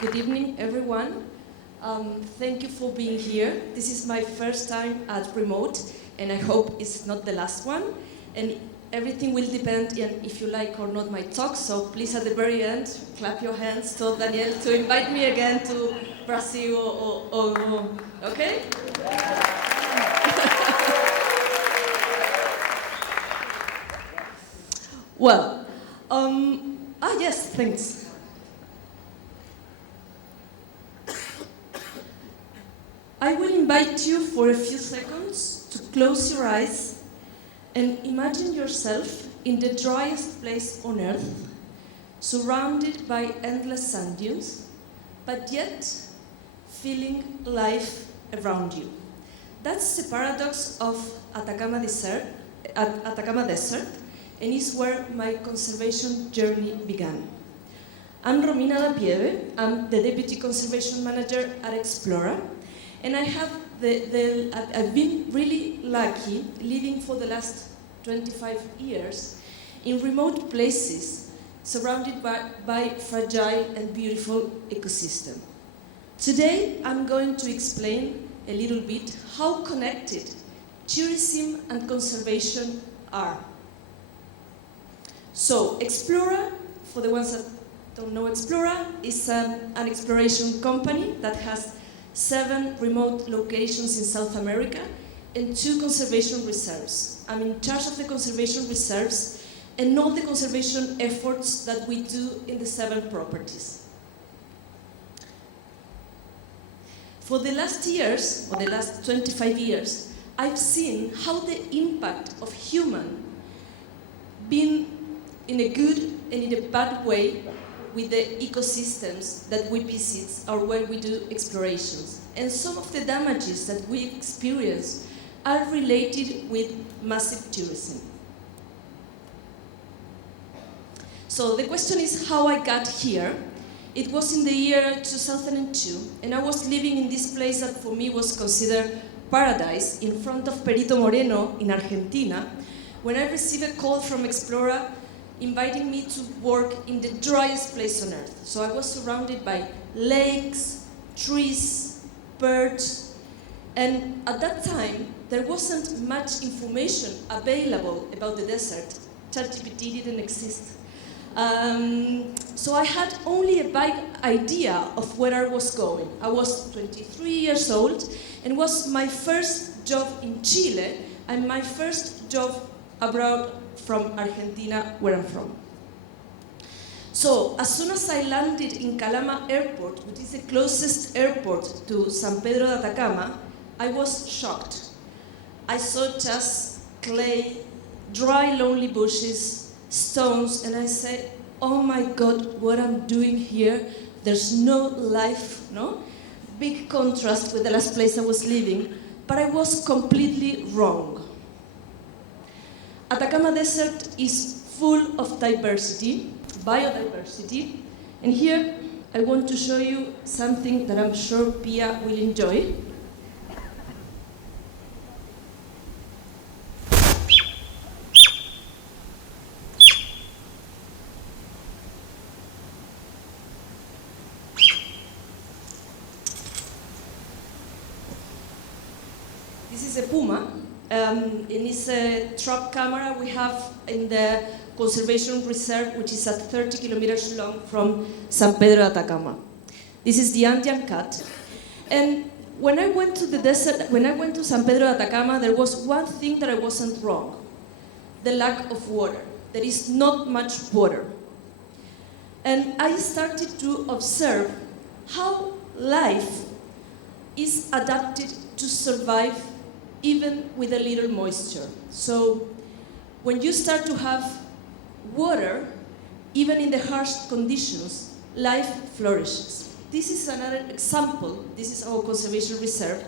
Good evening, everyone. Thank you for being here. This is my first time at remote, and I hope it's not the last one. And everything will depend on if you like or not my talk, so please at the very end, clap your hands, tell Daniel to invite me again to Brazil okay? Well, yes, thanks. I will invite you for a few seconds to close your eyes and imagine yourself in the driest place on earth, surrounded by endless sand dunes, but yet feeling life around you. That's the paradox of Atacama Desert, and is where my conservation journey began. I'm Romina Da Pieve. I'm the Deputy Conservation Manager at Explora, and I've been really lucky living for the last 25 years in remote places surrounded by fragile and beautiful ecosystem. Today, I'm going to explain a little bit how connected tourism and conservation are. So, Explora, for the ones that don't know Explora, is an exploration company that has 7 remote locations in South America and 2 conservation reserves. I'm in charge of the conservation reserves and all the conservation efforts that we do in the 7 properties. For the last years, or the last 25 years, I've seen how the impact of human been in a good and in a bad way with the ecosystems that we visit or where we do explorations. And some of the damages that we experience are related with massive tourism. So the question is how I got here. It was in the year 2002, and I was living in this place that for me was considered paradise in front of Perito Moreno in Argentina, when I received a call from Explora inviting me to work in the driest place on earth. So I was surrounded by lakes, trees, birds, and at that time, there wasn't much information available about the desert. ChatGPT didn't exist. So I had only a vague idea of where I was going. I was 23 years old, and it was my first job in Chile, and my first job abroad from Argentina, where I'm from. So, as soon as I landed in Calama Airport, which is the closest airport to San Pedro de Atacama, I was shocked. I saw just clay, dry, lonely bushes, stones, and I said, oh my God, what I'm doing here, there's no life, no? Big contrast with the last place I was living, but I was completely wrong. Atacama Desert is full of diversity, biodiversity, and here I want to show you something that I'm sure Pia will enjoy. This is a puma. And it's a trap camera we have in the conservation reserve, which is at 30 kilometers long from San Pedro de Atacama. This is the Andean cat. And when I went to the desert, when I went to San Pedro de Atacama, there was one thing that I wasn't wrong: the lack of water. There is not much water. And I started to observe how life is adapted to survive even with a little moisture. So when you start to have water, even in the harsh conditions, life flourishes. This is another example. This is our conservation reserve.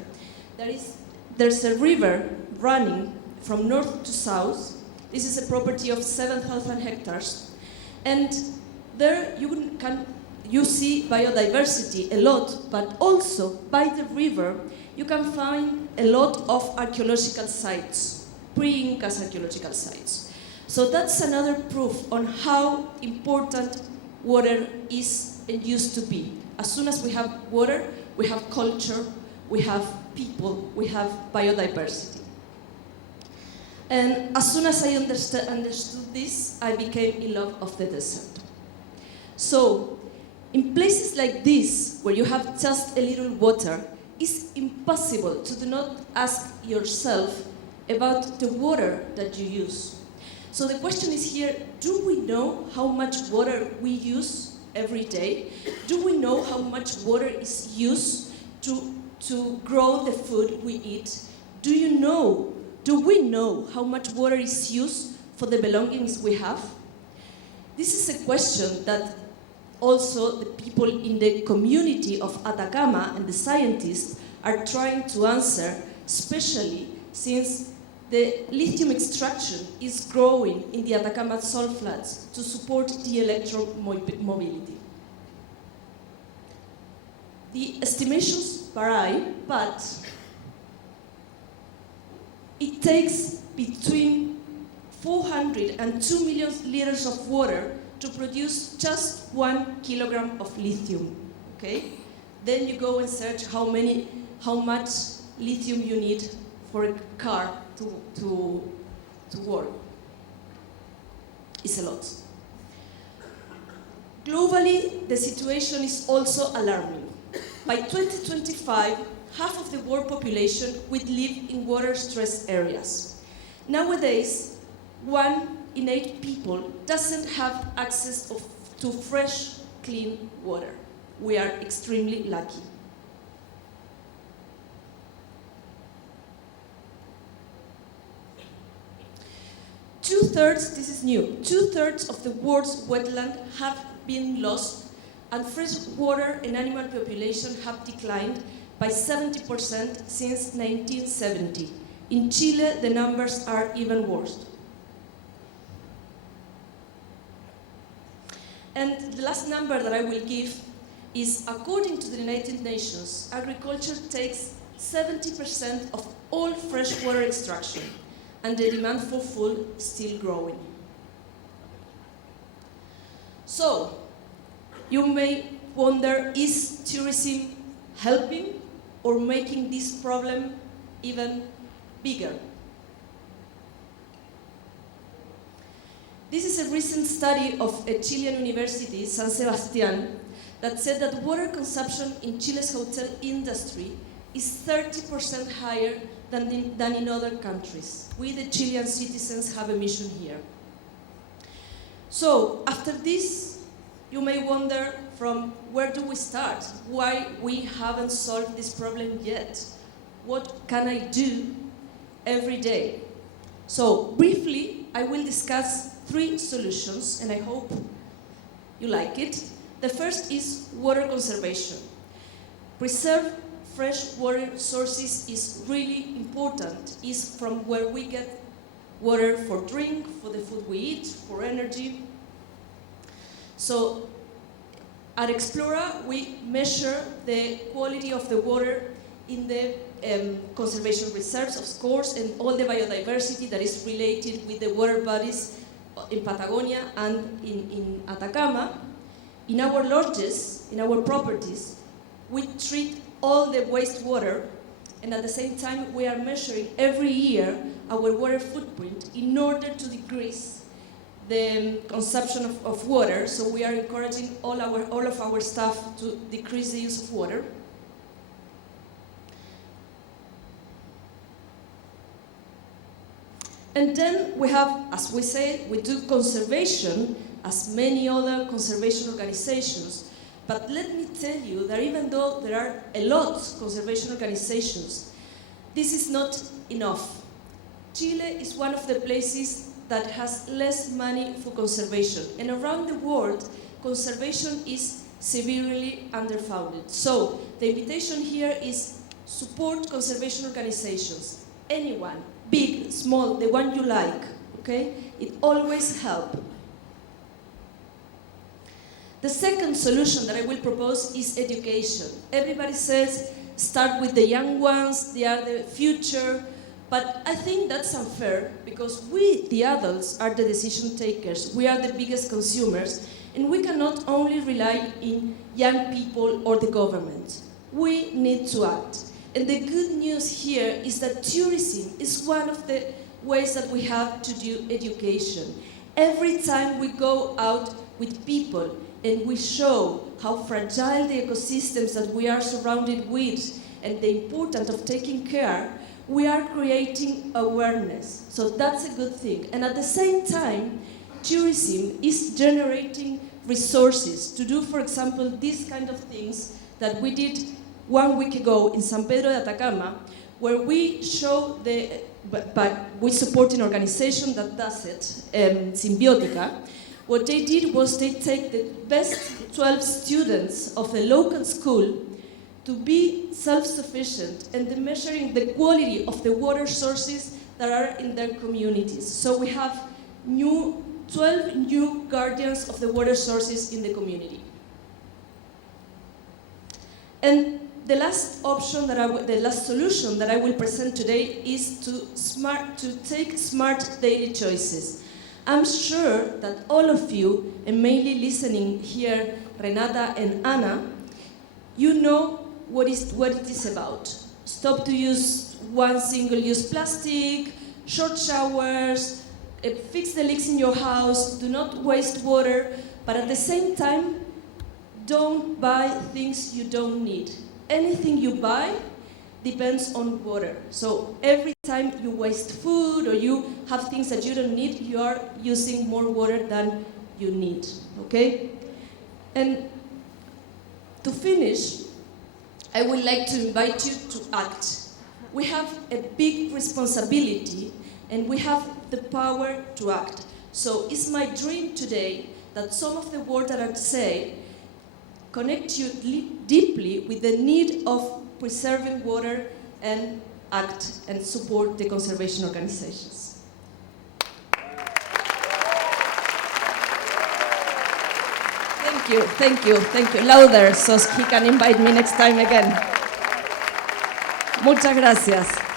There's a river running from north to south. This is a property of 7,000 hectares. And there you see biodiversity a lot, but also by the river, you can find a lot of archaeological sites, pre-Incas archaeological sites. So that's another proof on how important water is and used to be. As soon as we have water, we have culture, we have people, we have biodiversity. And as soon as I understood this, I became in love of the desert. So, in places like this, where you have just a little water, it's impossible to do not ask yourself about the water that you use. So the question is here, do we know how much water we use every day? Do we know how much water is used to grow the food we eat? Do we know how much water is used for the belongings we have? This is a question that also the people in the community of Atacama and the scientists are trying to answer, especially since the lithium extraction is growing in the Atacama salt flats to support the electromobility. The estimations vary, but it takes between 400 and 2 million liters of water to produce just 1 kilogram of lithium, okay? Then you go and search how much lithium you need for a car to work. It's a lot. Globally, the situation is also alarming. By 2025, half of the world population will live in water-stressed areas. Nowadays, 1 in 8 people doesn't have access to fresh, clean water. We are extremely lucky. This is new, 2/3 of the world's wetland have been lost, and freshwater and animal population have declined by 70% since 1970. In Chile, the numbers are even worse. And the last number that I will give is, according to the United Nations, agriculture takes 70% of all freshwater extraction, and the demand for food is still growing. So, you may wonder, is tourism helping or making this problem even bigger? This is a recent study of a Chilean university, San Sebastián, that said that water consumption in Chile's hotel industry is 30% higher than in other countries. We, the Chilean citizens, have a mission here. So, after this, you may wonder, from where do we start? Why we haven't solved this problem yet? What can I do every day? So, briefly, I will discuss 3 solutions, and I hope you like it. The first is water conservation. Preserve fresh water sources is really important. It's from where we get water for drink, for the food we eat, for energy. So at Explora, we measure the quality of the water in the conservation reserves, of course, and all the biodiversity that is related with the water bodies in Patagonia and in Atacama. In our lodges, in our properties, we treat all the wastewater, and at the same time we are measuring every year our water footprint in order to decrease the consumption of water. So we are encouraging all of our staff to decrease the use of water. And then we have, as we say, we do conservation, as many other conservation organizations. But let me tell you that even though there are a lot of conservation organizations, this is not enough. Chile is one of the places that has less money for conservation. And around the world, conservation is severely underfunded. So the invitation here is support conservation organizations. Anyone, big, small, the one you like, okay? It always helps. The second solution that I will propose is education. Everybody says, start with the young ones, they are the future, but I think that's unfair because we, the adults, are the decision takers. We are the biggest consumers, And we cannot only rely on young people or the government. We need to act. And the good news here is that tourism is one of the ways that we have to do education. Every time we go out with people and we show how fragile the ecosystems that we are surrounded with and the importance of taking care, we are creating awareness. So that's a good thing. And at the same time, tourism is generating resources to do, for example, these kind of things that we did 1 week ago in San Pedro de Atacama, where we show but we support an organization that does it, Symbiotica. What they did was they take the best 12 students of the local school to be self-sufficient, and they're measuring the quality of the water sources that are in their communities. So we have 12 new guardians of the water sources in the community. And the last option the last solution that I will present today is to take smart daily choices. I'm sure that all of you, and mainly listening here, Renata and Anna, you know what it is about. Stop to use one single-use plastic, short showers, fix the leaks in your house, do not waste water, but at the same time, don't buy things you don't need. Anything you buy depends on water. So every time you waste food or you have things that you don't need, you are using more water than you need, okay? And to finish, I would like to invite you to act. We have a big responsibility and we have the power to act. So it's my dream today that some of the words that I say connect you deeply with the need of preserving water and act and support the conservation organizations. Thank you. Louder so he can invite me next time again. Muchas gracias.